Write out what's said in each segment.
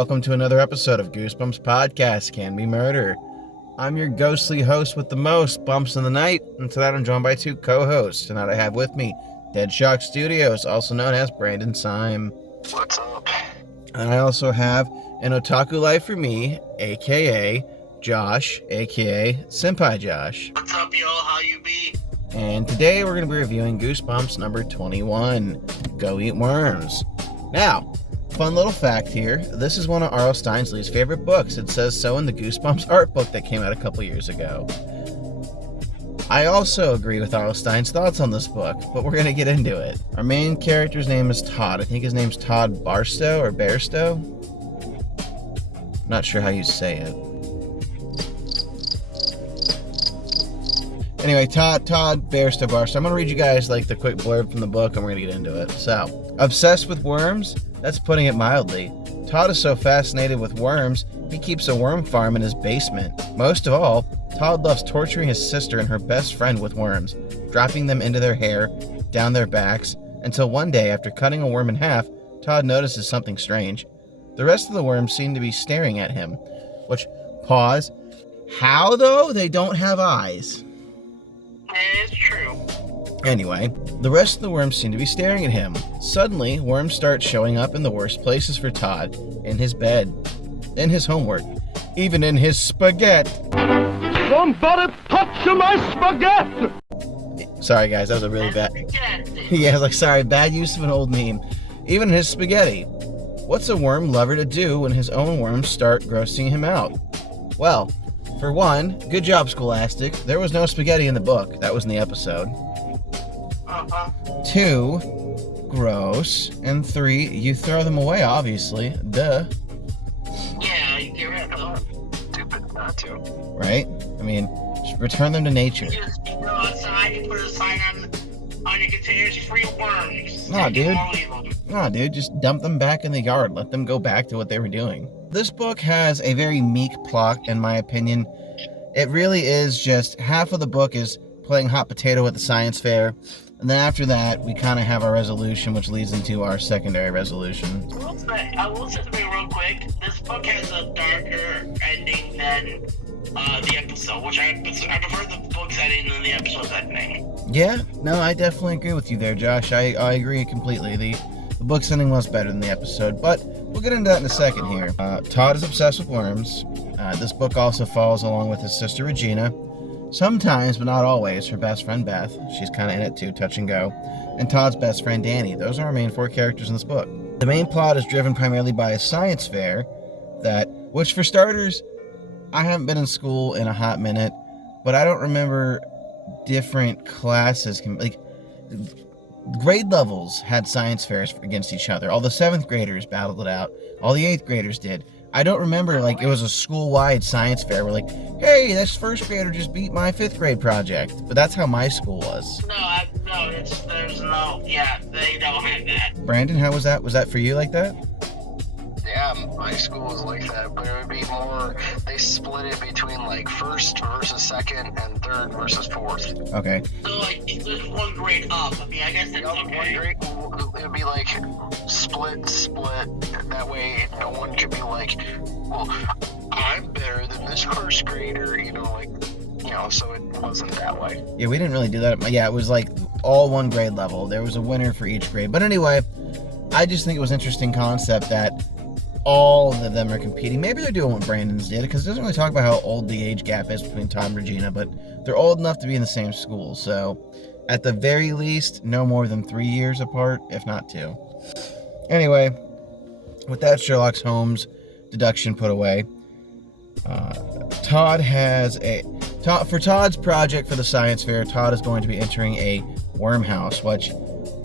welcome to another episode of Goosebumps Podcast Can Be Murder. I'm your ghostly host with the most bumps in the night, and tonight I'm joined by two co-hosts. Tonight I have with me Dead Shock Studios, also known as Brandon Sime. What's up? And I also have an otaku life for me, aka Josh, aka Senpai Josh. What's up, y'all? How you be? And today we're going to be reviewing Goosebumps number 21, Go Eat Worms. Now, fun little fact here, this is one of R.L. Steinsley's favorite books. It says so in the Goosebumps art book that came out a couple years ago. I also agree with R.L. Stein's thoughts on this book, but we're going to get into it. Our main character's name is Todd. I think his name's Todd Barstow or Bairstow. Not sure how you say it. Anyway, Todd Bairstow. I'm going to read you guys like the quick blurb from the book and we're going to get into it. So, obsessed with worms? That's putting it mildly. Todd is so fascinated with worms, he keeps a worm farm in his basement. Most of all, Todd loves torturing his sister and her best friend with worms, dropping them into their hair, down their backs, until one day, after cutting a worm in half, Todd notices something strange. The rest of the worms seem to be staring at him. Which, pause. How, though? They don't have eyes. It's true. Anyway, the rest of the worms seem to be staring at him. Suddenly, worms start showing up in the worst places for Todd. In his bed, in his homework, even in his spaghetti. Somebody touch my spaghetti! Sorry guys, that was a really bad... Yeah, I was like, sorry, bad use of an old meme. Even in his spaghetti. What's a worm lover to do when his own worms start grossing him out? Well, for one, good job, Scholastic. There was no spaghetti in the book. That was in the episode. Two, gross. And three, you throw them away, obviously. Duh. Yeah, you get rid of them. Stupid not to. Right? I mean, just return them to nature. You just go outside and put a sign on your containers, free worms. Nah, dude, just dump them back in the yard. Let them go back to what they were doing. This book has a very meek plot, in my opinion. It really is just half of the book is playing hot potato at the science fair. And then after that, we kind of have our resolution, which leads into our secondary resolution. I will say something real quick. This book has a darker ending than the episode, which I prefer the book's ending than the episode's ending. Yeah, no, I definitely agree with you there, Josh. I agree completely. The book's ending was better than the episode, but we'll get into that in a second here. Todd is obsessed with worms. This book also follows along with his sister Regina. Sometimes, but not always, her best friend Beth. She's kind of in it too, touch and go. And Todd's best friend Danny. Those are our main four characters in this book. The main plot is driven primarily by a science fair which for starters, I haven't been in school in a hot minute, but I don't remember different classes, like grade levels had science fairs against each other. All the 7th graders battled it out. All the 8th graders did. I don't remember, like, it was a school-wide science fair where, like, hey, this 1st grader just beat my 5th grade project. But that's how my school was. They don't have that. Brandon, how was that? Was that for you like that? Yeah, my school was like that, but it would be more, they split it between, like, 1st versus 2nd and 3rd versus 4th. Okay. So, like, it's just one grade up. I mean, I guess that's okay. One grade, it would be, like, split. That way, no one could be like, well, I'm better than this 1st grader, so it wasn't that way. Yeah, we didn't really do that. Yeah, it was, like, all one grade level. There was a winner for each grade. But anyway, I just think it was an interesting concept that all of them are competing. Maybe they're doing what Brandon's did, because it doesn't really talk about how old the age gap is between Todd and Regina, but they're old enough to be in the same school. So, at the very least, no more than 3 years apart, if not 2. Anyway, with that Sherlock Holmes deduction put away, for Todd's project for the science fair, Todd is going to be entering a worm house, which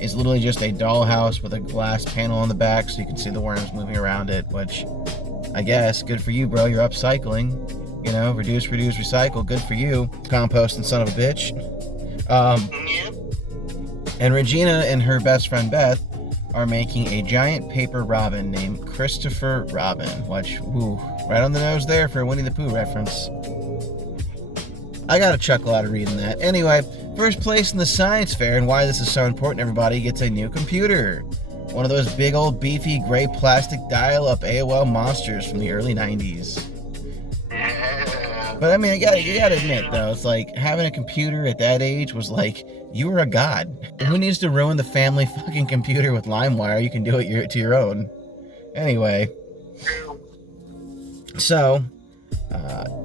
is literally just a dollhouse with a glass panel on the back so you can see the worms moving around it, which, I guess, good for you, bro. You're upcycling. Reduce, recycle. Good for you, composting son of a bitch. And Regina and her best friend Beth are making a giant paper robin named Christopher Robin, which, right on the nose there for a Winnie the Pooh reference. I got a chuckle out of reading that. Anyway, first place in the science fair, and why this is so important, everybody, gets a new computer. One of those big old beefy gray plastic dial-up AOL monsters from the early 90s. But I mean, you gotta admit though, it's like having a computer at that age was like, you were a god. Who needs to ruin the family fucking computer with LimeWire? You can do it to your own. Anyway. So,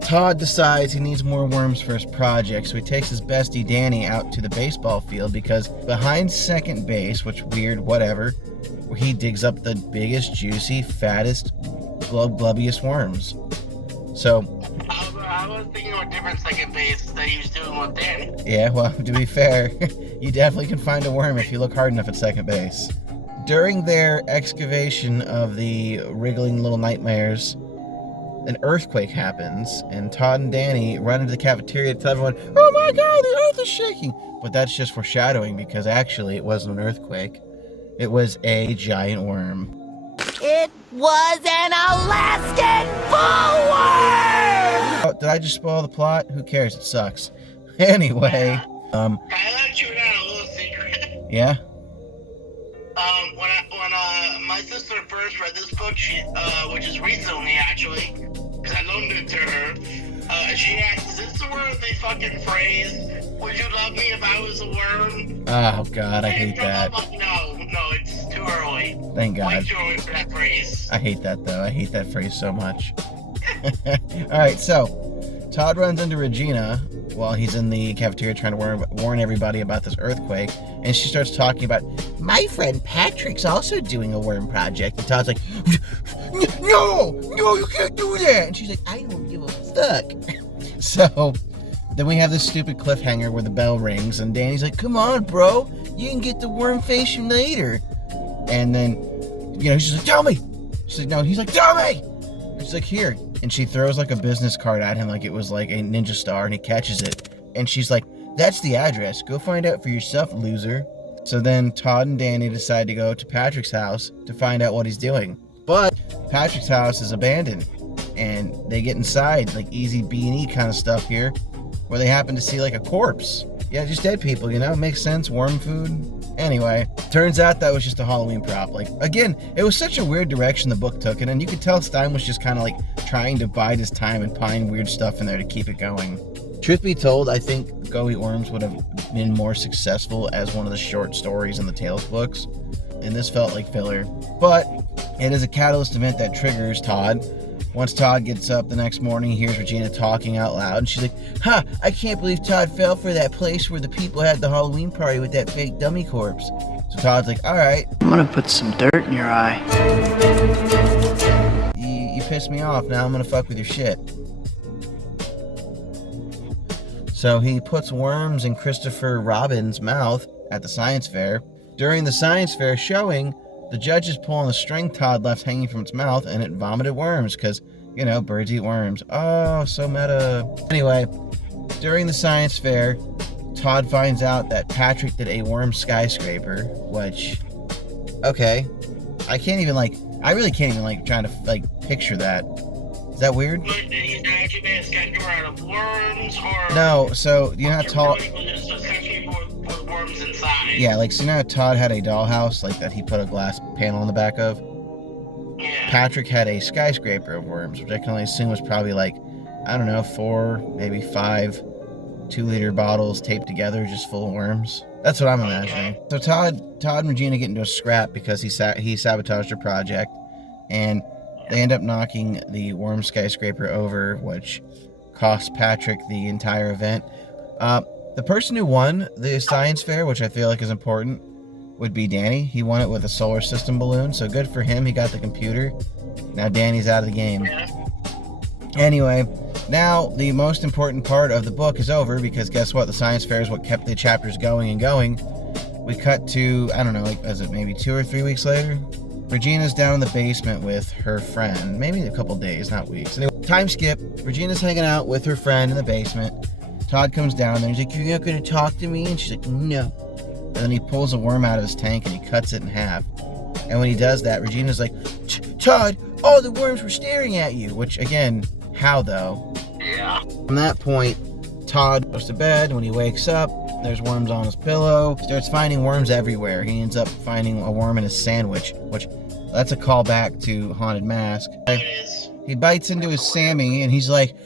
Todd decides he needs more worms for his project, so he takes his bestie Danny out to the baseball field because behind second base, which weird, whatever, where he digs up the biggest, juicy, fattest, glubbiest worms. So, I was thinking of a different second base that he was doing with Danny. yeah, well, to be fair, you definitely can find a worm if you look hard enough at second base. During their excavation of the wriggling little nightmares, an earthquake happens, and Todd and Danny run into the cafeteria to tell everyone, oh my god, the earth is shaking! But that's just foreshadowing, because actually it wasn't an earthquake. It was a giant worm. It was an Alaskan bullworm! Oh, did I just spoil the plot? Who cares? It sucks. Anyway, I let you in on a little secret. yeah? When my sister first read this book, which is recently actually, because I loaned it to her, she asked, is this the word they fucking phrase? Would you love me if I was a worm? Oh god, I hate that. I'm like, no, it's too early. Thank Way god. too early for that phrase. I hate that though. I hate that phrase so much. Alright, so Todd runs into Regina while he's in the cafeteria trying to warn everybody about this earthquake, and she starts talking about, my friend Patrick's also doing a worm project, and Todd's like, no, you can't do that, and she's like, I don't give a fuck. So then we have this stupid cliffhanger where the bell rings, and Danny's like, come on, bro, you can get the worm face later. And then, she's like, tell me. She's like, no, he's like, tell me. She's like, here. And she throws like a business card at him like it was like a ninja star, and he catches it. And she's like, that's the address. Go find out for yourself, loser. So then Todd and Danny decide to go to Patrick's house to find out what he's doing. But Patrick's house is abandoned, and they get inside, like Easy B&E kind of stuff here, where they happen to see like a corpse. Yeah, just dead people, makes sense, worm food. Anyway, turns out that was just a Halloween prop. Like, again, it was such a weird direction the book took it, and you could tell Stein was just kind of like trying to bide his time and find weird stuff in there to keep it going. Truth be told, I think Go Eat Worms would have been more successful as one of the short stories in the Tales books, and this felt like filler. But it is a catalyst event that triggers Todd. Once Todd gets up the next morning, he hears Regina talking out loud, and she's like, I can't believe Todd fell for that place where the people had the Halloween party with that fake dummy corpse. So Todd's like, alright. I'm gonna put some dirt in your eye. You pissed me off, now I'm gonna fuck with your shit. So he puts worms in Christopher Robin's mouth at the science fair. During the science fair showing, the judge is pulling the string Todd left hanging from its mouth, and it vomited worms, because, birds eat worms. Oh, so meta. Anyway, during the science fair, Todd finds out that Patrick did a worm skyscraper, which, okay. I really can't even, trying to, picture that. Is that weird? But did he actually make a skyscraper out of worms, or... No, so, you know how tall... Just a skyscraper with worms inside? Yeah, so you know how Todd had a dollhouse, that he put a glass panel on the back of? Yeah. Patrick had a skyscraper of worms, which I can only assume was probably 4, maybe 5 2-liter bottles taped together just full of worms. That's what I'm imagining. So Todd and Regina get into a scrap because he sabotaged her project, and they end up knocking the worm skyscraper over, which cost Patrick the entire event. The person who won the science fair, which I feel like is important, would be Danny. He won it with a solar system balloon, so good for him. He got the computer. Now Danny's out of the game. Anyway, now the most important part of the book is over, because guess what? The science fair is what kept the chapters going and going. We cut to, I don't know, is it maybe 2 or 3 weeks later? Regina's down in the basement with her friend. Maybe a couple days, not weeks. Anyway, time skip. Regina's hanging out with her friend in the basement. Todd comes down there and he's like, you're not going to talk to me? And she's like, no. And then he pulls a worm out of his tank and he cuts it in half. And when he does that, Regina's like, Todd, all the worms were staring at you. Which, again, how though? Yeah. From that point, Todd goes to bed. When he wakes up, There's worms on his pillow. He starts finding worms everywhere. He ends up finding a worm in his sandwich, which that's a callback to Haunted Mask. It is. He bites into his Sammy, and he's like,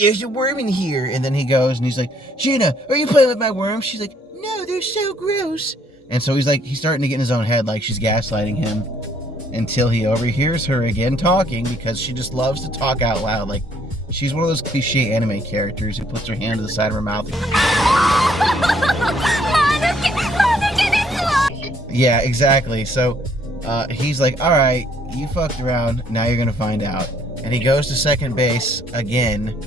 there's a worm in here. And then he goes, and he's like, Gina, are you playing with my worms? She's like, no, they're so gross. And so he's starting to get in his own head, like she's gaslighting him, until he overhears her again talking, because she just loves to talk out loud. Like, she's one of those cliche anime characters who puts her hand to the side of her mouth. Yeah, exactly. So he's like, all right, you fucked around, now you're gonna find out. And he goes to second base again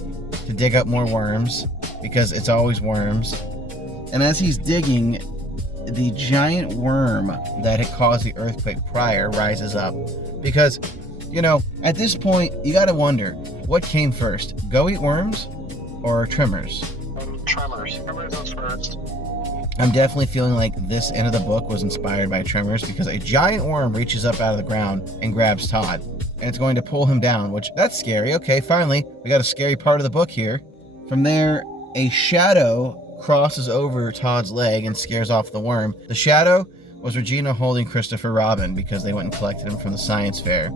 to dig up more worms, because it's always worms. And as he's digging, the giant worm that had caused the earthquake prior rises up. Because, you know, at this point, you gotta wonder, what came first? Go eat worms or Tremors? Tremors. Tremors was first. I'm definitely feeling like this end of the book was inspired by Tremors, because a giant worm reaches up out of the ground and grabs Todd, and it's going to pull him down, which, that's scary. Okay, finally, we got a scary part of the book here. From there, a shadow crosses over Todd's leg and scares off the worm. The shadow was Regina holding Christopher Robin, because they went and collected him from the science fair.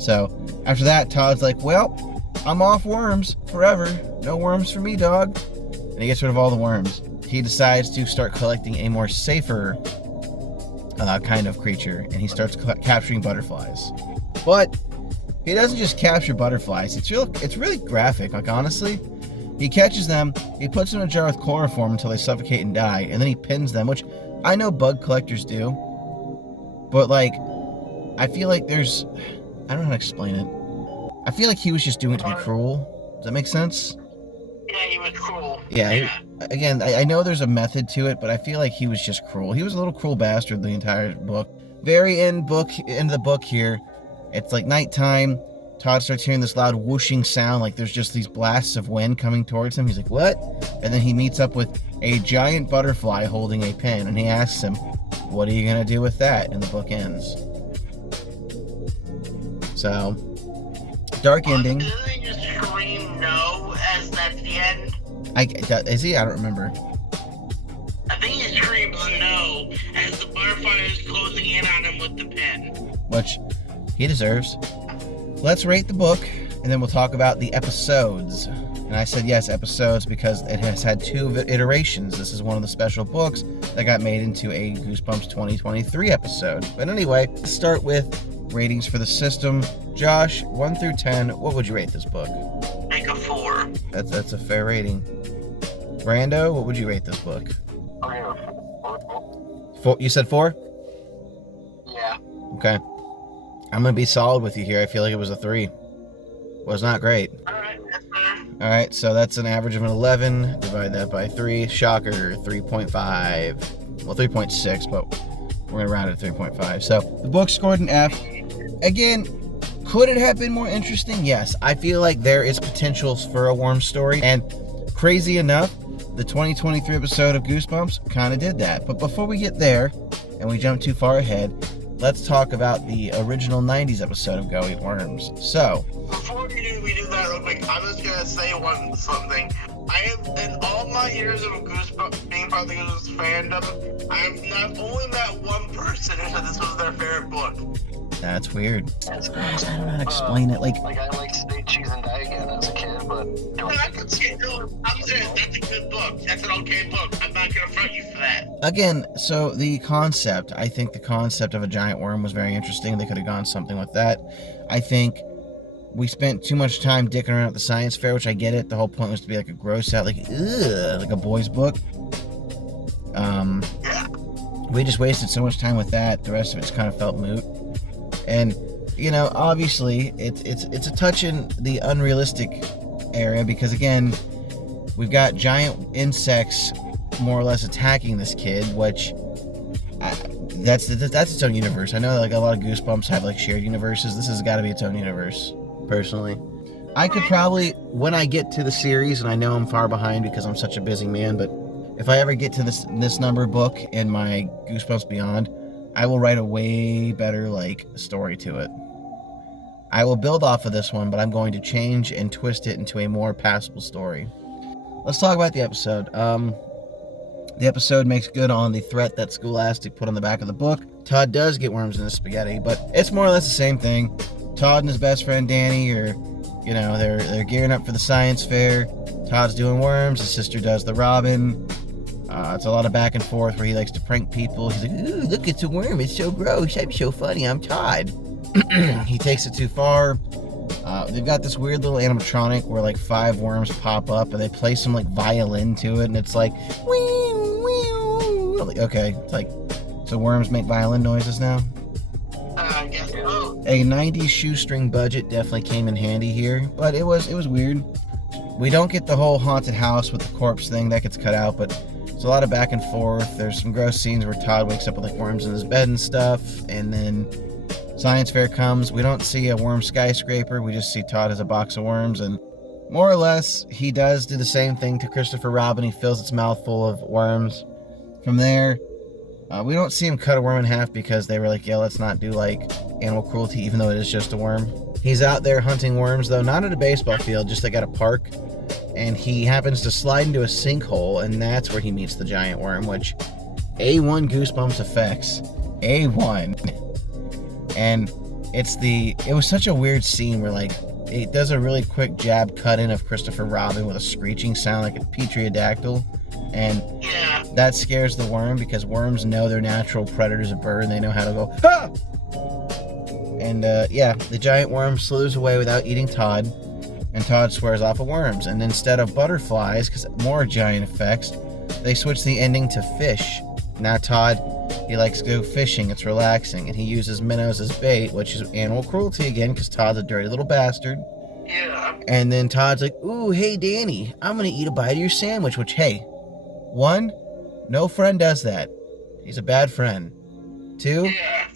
So, after that, Todd's like, well, I'm off worms forever. No worms for me, dog. And he gets rid of all the worms. He decides to start collecting a more safer kind of creature, and he starts capturing butterflies. But he doesn't just capture butterflies. It's really graphic. Like, honestly, he catches them, he puts them in a jar with chloroform until they suffocate and die, and then he pins them, which I know bug collectors do. But, like, I feel like there's... I don't know how to explain it. I feel like he was just doing it to be cruel. Does that make sense? Yeah, he was cruel. Yeah. Again, I know there's a method to it, but I feel like he was just cruel. He was a little cruel bastard the entire book. Very end of the book here, it's like nighttime. Todd starts hearing this loud whooshing sound, like there's just these blasts of wind coming towards him. He's like, what? And then he meets up with a giant butterfly holding a pen, and he asks him, what are you going to do with that? And the book ends. So, dark ending. Doesn't he just scream no as that's the end? Is he? I don't remember. I think he screams no as the butterfly is closing in on him with the pen. Which he deserves. Let's rate the book, and then we'll talk about the episodes. And I said yes, episodes, because it has had 2 iterations. This is one of the special books that got made into a Goosebumps 2023 episode. But anyway, let's start with ratings for the system. Josh, 1 through 10, what would you rate this book? Make a 4. That's a fair rating. Brando, what would you rate this book? Okay. 4, you said 4? Yeah. Okay. I'm going to be solid with you here. I feel like it was a 3. Was not great. Alright, that's fair. Alright, so that's an average of an 11. Divide that by 3. Shocker, 3.5. Well, 3.6, but we're going to round it to 3.5. So the book scored an F. Again, could it have been more interesting? Yes. I feel like there is potential for a worm story. And crazy enough, the 2023 episode of Goosebumps kind of did that. But before we get there, and we jump too far ahead, let's talk about the original 90s episode of Go Eat Worms. So, Before we do that real quick, I'm just gonna say something. I have, in all my years of Goosebumps, being part of the Goosebumps fandom, I have not only met one person who said this was their favorite book. that's weird. That's I don't know how to explain it. Like, I liked Steak, Cheese, and Die Again as a kid, but No, I'm serious, that's a good book. That's an okay book. I'm not gonna front you for that. again, so I think the concept of a giant worm was very interesting. They could have gone something with that. I think we spent too much time dicking around at the science fair, which I get it. The whole point was to be like a gross out, like, ugh, like a boy's book. Yeah. We just wasted so much time with that. The rest of it's kind of felt moot. And, you know, obviously, it's a touch in the unrealistic area, because, again, we've got giant insects more or less attacking this kid, which that's its own universe. I know like a lot of Goosebumps have like shared universes. This has got to be its own universe, personally. I could probably, when I get to the series, and I know I'm far behind because I'm such a busy man, but if I ever get to this number book in my Goosebumps Beyond, I will write a way better like story to it. I will build off of this one, but I'm going to change and twist it into a more passable story. Let's talk about the episode. The episode makes good on the threat that Scholastic put on the back of the book. Todd does get worms in his spaghetti, but it's more or less the same thing. Todd and his best friend Danny are, they're gearing up for the science fair. Todd's doing worms, his sister does the robin. It's a lot of back and forth where he likes to prank people. He's like, ooh, look, it's a worm, it's so gross, I'm so funny, I'm Todd. He takes it too far. They've got this weird little animatronic where like 5 worms pop up and they play some like violin to it, and it's like, like, okay, it's like, so worms make violin noises now? I guess so. A 90s shoestring budget definitely came in handy here, but it was weird. We don't get the whole haunted house with the corpse thing, that gets cut out, but it's a lot of back and forth. There's some gross scenes where Todd wakes up with like worms in his bed and stuff, and then science fair comes. We don't see a worm skyscraper, we just see Todd as a box of worms, and more or less he does do the same thing to Christopher Robin. He fills its mouth full of worms. From there, we don't see him cut a worm in half because they were like, yeah, let's not do like animal cruelty, even though it is just a worm. He's out there hunting worms, though, not at a baseball field, just like at a park, and he happens to slide into a sinkhole, and that's where he meets the giant worm, which A1 Goosebumps effects. A1. And it was such a weird scene where like it does a really quick jab cut in of Christopher Robin with a screeching sound like a Petrodactyl, and Yeah. that scares the worm because worms know their natural predator's a bird and they know how to go, ah! And the giant worm slithers away without eating Todd, and Todd swears off of worms. And instead of butterflies, because more giant effects, they switch the ending to fish. Now Todd, he likes to go fishing, it's relaxing, and he uses minnows as bait, which is animal cruelty again, because Todd's a dirty little bastard. Yeah. And then Todd's like, ooh, hey Danny, I'm gonna eat a bite of your sandwich, which, hey, 1, no friend does that. He's a bad friend. 2, Yeah.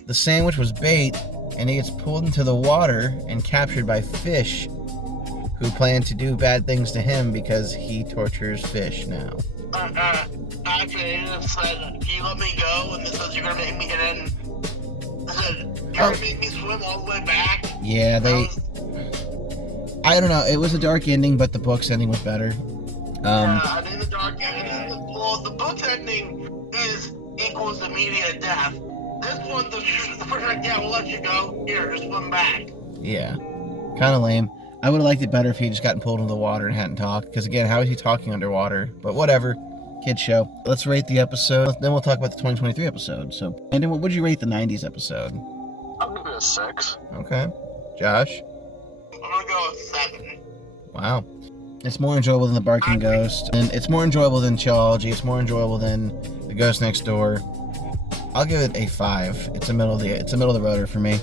the sandwich was bait, and he gets pulled into the water and captured by fish who plan to do bad things to him because he tortures fish now. Actually, they just said, can you let me go? And this says, you're gonna make me, and then they said, you're gonna make me swim all the way back. Yeah, I don't know, it was a dark ending, but the book's ending was better. I think the dark ending, the book's ending equals immediate death. This one, the first like, yeah, we'll let you go. Here, just swim back. Yeah, kind of lame. I would have liked it better if he had just gotten pulled into the water and hadn't talked, because again, how is he talking underwater? But whatever, kid show. Let's rate the episode, then we'll talk about the 2023 episode. So, and then what would you rate the 90s episode? I'll give it a 6. Okay. Josh? I'm gonna go with 7. Wow. It's more enjoyable than the Barking Ghost, and it's more enjoyable than Chillology. It's more enjoyable than The Ghost Next Door. I'll give it a 5. It's a middle of the roader for me.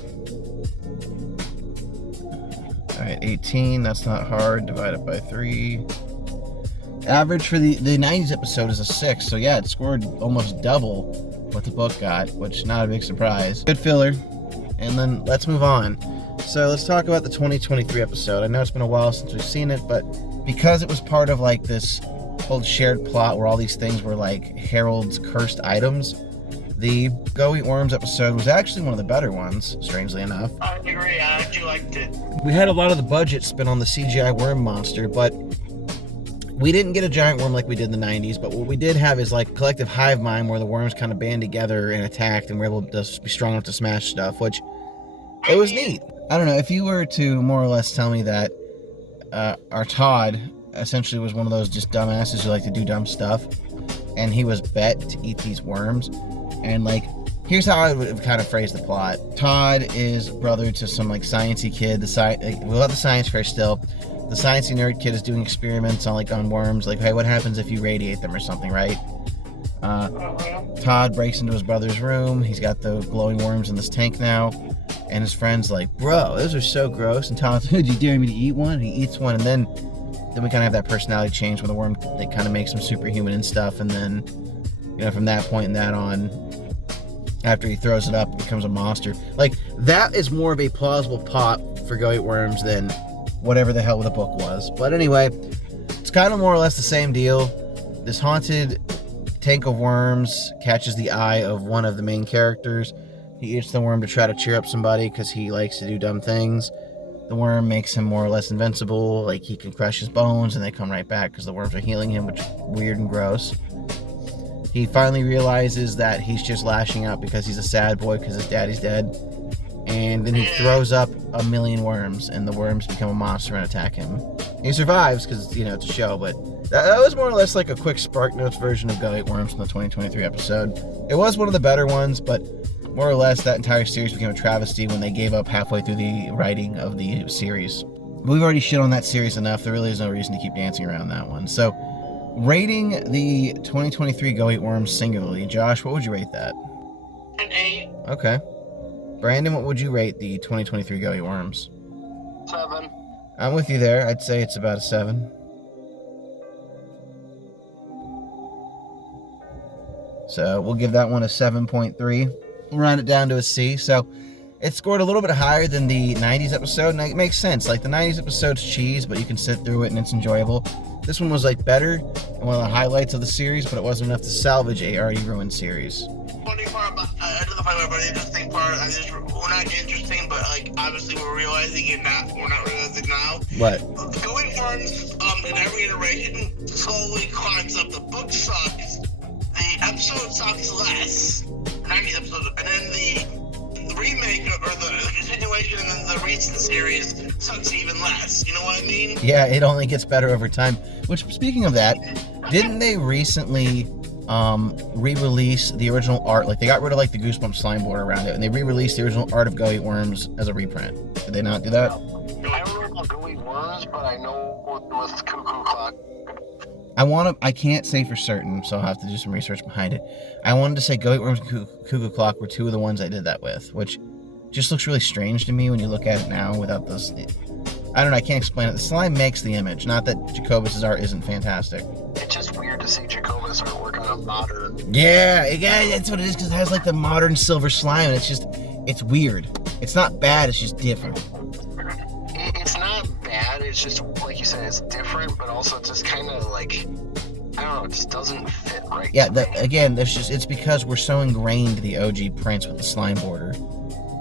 Alright, 18, that's not hard, divided by 3. Average for the 90s episode is a 6, so yeah, it scored almost double what the book got, which not a big surprise. Good filler. And then let's move on. So let's talk about the 2023 episode. I know it's been a while since we've seen it, but because it was part of like this whole shared plot where all these things were like Harold's cursed items, the Go Eat Worms episode was actually one of the better ones, strangely enough. I agree, I actually liked it. We had a lot of the budget spent on the CGI worm monster, but we didn't get a giant worm like we did in the 90s, but what we did have is like collective hive mind where the worms kind of band together and attacked and were able to be strong enough to smash stuff, which it was neat. I don't know, if you were to more or less tell me that our Todd essentially was one of those just dumbasses who like to do dumb stuff, and he was bet to eat these worms, and like, here's how I would have kind of phrased the plot. Todd is brother to some like sciencey kid. We'll have the science fair still. The sciencey nerd kid is doing experiments on worms, like, hey, what happens if you radiate them or something, right? Todd breaks into his brother's room. He's got the glowing worms in this tank now, and his friend's like, bro, those are so gross. And Todd's like, do you dare me to eat one? And he eats one, and then we kind of have that personality change where the worm, it kind of makes him superhuman and stuff, and then, you know, from that point and that on, after he throws it up, it becomes a monster. Like, that is more of a plausible plot for Go Eat Worms than whatever the hell the book was. But anyway, it's kind of more or less the same deal. This haunted tank of worms catches the eye of one of the main characters. He eats the worm to try to cheer up somebody because he likes to do dumb things. The worm makes him more or less invincible. Like, he can crush his bones and they come right back because the worms are healing him, which is weird and gross. He finally realizes that he's just lashing out because he's a sad boy because his daddy's dead. And then he throws up a million worms, and the worms become a monster and attack him. He survives because, it's a show, but that was more or less like a quick Spark Notes version of Go Eat Worms from the 2023 episode. It was one of the better ones, but more or less that entire series became a travesty when they gave up halfway through the writing of the series. We've already shit on that series enough. There really is no reason to keep dancing around that one. So, rating the 2023 Go Eat Worms singularly, Josh, what would you rate that? An 8. Okay. Brandon, what would you rate the 2023 Go Eat Worms? 7. I'm with you there. I'd say it's about a 7. So we'll give that one a 7.3. We'll round it down to a C. So it scored a little bit higher than the 90s episode, and it makes sense. Like, the 90s episode's cheese, but you can sit through it and it's enjoyable. This one was like better and one of the highlights of the series, but it wasn't enough to salvage a already ruined series. Funny part about, I don't know if I remember the interesting part. Well, not interesting, but like obviously we're realizing it now. We're not realizing now. What? Go Eat Worms, in every iteration slowly climbs up. The book sucks. The episode sucks less. 90s episode, and then the remake or the continuation and then the recent series sucks even less. You know what I mean? Yeah, it only gets better over time. Which, speaking of that, didn't they recently re-release the original art? Like, they got rid of like the Goosebumps slime board around it, and they re-released the original art of Go Eat Worms as a reprint. Did they not do that? I don't know about Go Eat Worms, but I know with Cuckoo Clock. I can't say for certain, so I'll have to do some research behind it. I wanted to say Go Eat Worms and Cuckoo Clock were two of the ones I did that with, which just looks really strange to me when you look at it now without this. I don't know, I can't explain it. The slime makes the image, not that Jacobus' art isn't fantastic. It's just weird to see Jacobus artwork on a modern. Yeah, that's what it is, because it has like the modern silver slime, and it's weird. It's not bad, it's just different. It's not bad, it's just, like you said, it's different, but also it's just kind of like, I don't know, it just doesn't fit right. Yeah, it's because we're so ingrained the OG prints with the slime border.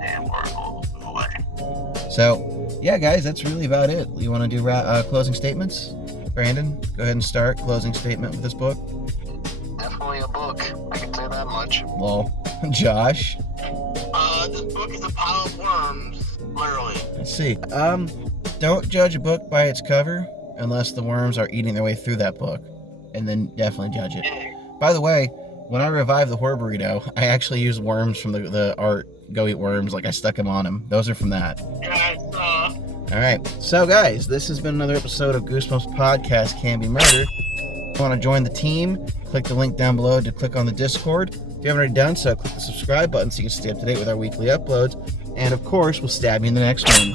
And we're all away. So, yeah, guys, that's really about it. You want to do closing statements? Brandon, go ahead and start closing statement with this book. Definitely a book, I can say that much. Lol. Josh? This book is a pile of worms, literally. Let's see. Don't judge a book by its cover unless the worms are eating their way through that book, and then definitely judge it. By the way, when I revived the horror burrito, I actually used worms from the art Go Eat Worms. Like, I stuck them on them. Those are from that. Yeah, All right. So, guys, this has been another episode of Goosebumps Podcast Can Be Murder. If you want to join the team, click the link down below to click on the Discord. If you haven't already done so, click the subscribe button so you can stay up to date with our weekly uploads. And, of course, we'll stab you in the next one.